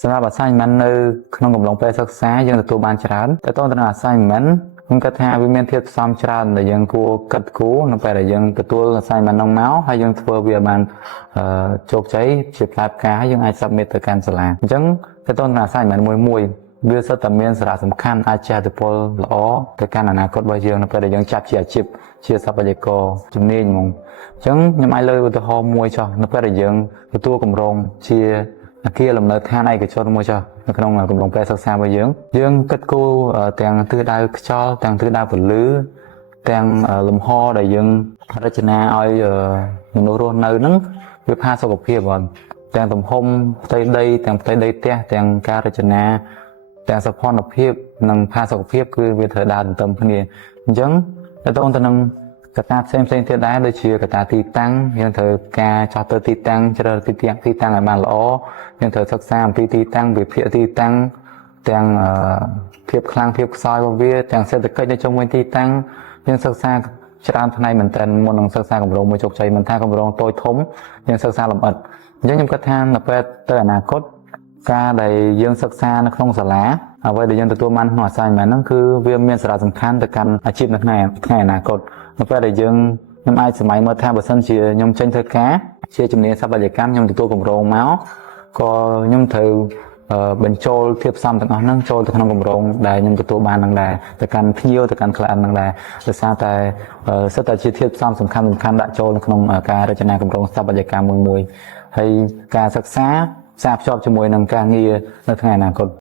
សម្រាប់ assignment នៅក្នុងកំឡុងពេលសិក្សាយើងទទួលបានច្រើនតែតើតើ assignment ខ្ញុំគិតថាវាមានភាពផ្សំច្រើនដែលយើងគួរគិតគូរនៅពេលដែលយើងទទួល assignment នោះមកហើយយើងធ្វើវាបានជោគជ័យជាផ្លែផ្កាហើយយើងអាច submit ទៅកាន់សាលាអញ្ចឹងតើតើ assignment មួយវាសុទ្ធតែមានសារៈសំខាន់អាចជះឥទ្ធិពលល្អទៅកាន់អនាគតរបស់យើងនៅពេលដែលយើងចាប់ជាអាជីពជាសិប្បករជំនាញហ្មងអញ្ចឹងខ្ញុំអាចលើកឧទាហរណ៍មួយចុះនៅពេលដែលយើងទទួលគម្រោងជាអគារលំនៅឋានឯកជនមួយចុះនៅក្នុងកំឡុងពេលសិក្សារបស់យើងគិតគូរទាំងទិសដៅខ្យល់ទាំងទិសដៅពន្លឺទាំងលំហដែលយើងរចនាឲ្យមនុស្សរស់នៅហ្នឹងវាផាសុកភាពបងទាំងទំហំផ្ទៃដីទាំងផ្ទៃដីផ្ទះទាំងការរចនាទាំងសោភ័ណភាពនិងផាសុកភាពគឺវាត្រូវដើរទន្ទឹមគ្នាអញ្ចឹងទៅនឹងកត្តាផ្សេងទៀតដែរដូចជាកត្តាទីតាំងយើងត្រូវការចោះទៅទីតាំងជ្រើសទីតាំងឲ្យបានល្អយើងត្រូវសិក្សាអំពីទីតាំងវិភាគទីតាំងទាំងភាពខ្លាំងភាពខ្សោយរបស់វាទាំងសេដ្ឋកិច្ចនៅជុំវិញទីតាំងយើងសិក្សាច្រើនផ្នែកមែនទែនមុននឹងសិក្សាគម្រោងមួយជោគជ័យមិនថាគម្រោងតូចធំយើងសិក្សាលម្អិតអញ្ចឹងខ្ញុំគិតថានៅពេលទៅអនាគតការដែលយើងសិក្សានៅក្នុងសាលាអ្វីដែលយើងទទួលបានក្នុង assignment ហ្នឹងគឺវាមានសារៈសំខាន់ទៅកាន់អាជីពនៅថ្ងៃអនាគតនៅពេលដែលខ្ញុំអាចសម័យមើលថាបើសិនជាខ្ញុំចេញធ្វើការជាជំនាញស្ថាបត្យកម្មខ្ញុំទទួលគម្រោងមកក៏ខ្ញុំត្រូវបញ្ចូលធាតុផ្សំទាំងអស់ហ្នឹងចូលទៅក្នុងគម្រោងដែលខ្ញុំទទួលបានហ្នឹងដែរទៅកាន់ភ្ញៀវទៅកាន់ client ហ្នឹងដែរដោយសារតែសិតតែជាធាតុផ្សំសំខាន់ដាក់ចូលនៅក្នុងការរចនាគម្រោងស្ថាបត្យកម្មមួយហើយការសិក្សាផ្សារភ្ជាប់ជាមួយនឹងការងារនៅថ្ងៃអនាគត